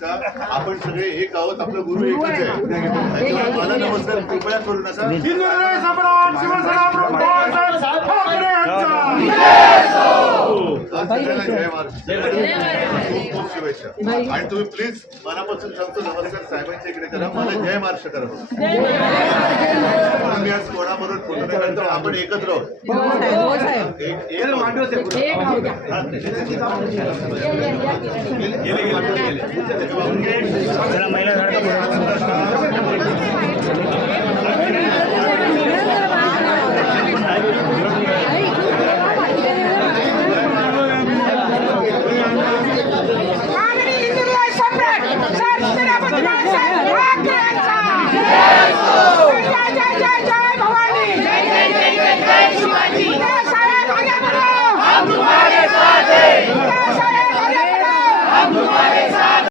का? आपण सगळे एक आहोत, आपलं गुरु एकच आहे. त्याच्यामुळे मला नमस्कार कृपया करू नका. हिंदुत्व सम्राट शिवसेना प्रमुख बाळासाहेब ठाकरे यांचा सगळ्यांना जय महाराष्ट्र, खूप खूप शुभेच्छा. आणि तुम्ही प्लीज मनापासून सांगतो नमस्कार साहेबांच्या इकडे करा, मला जय महाराष्ट्र करा. मी आज कोणाबरोबर फोटो नाही काढतो, आपण एकत्र आहोत. हम तुम्हारे साथ हैं।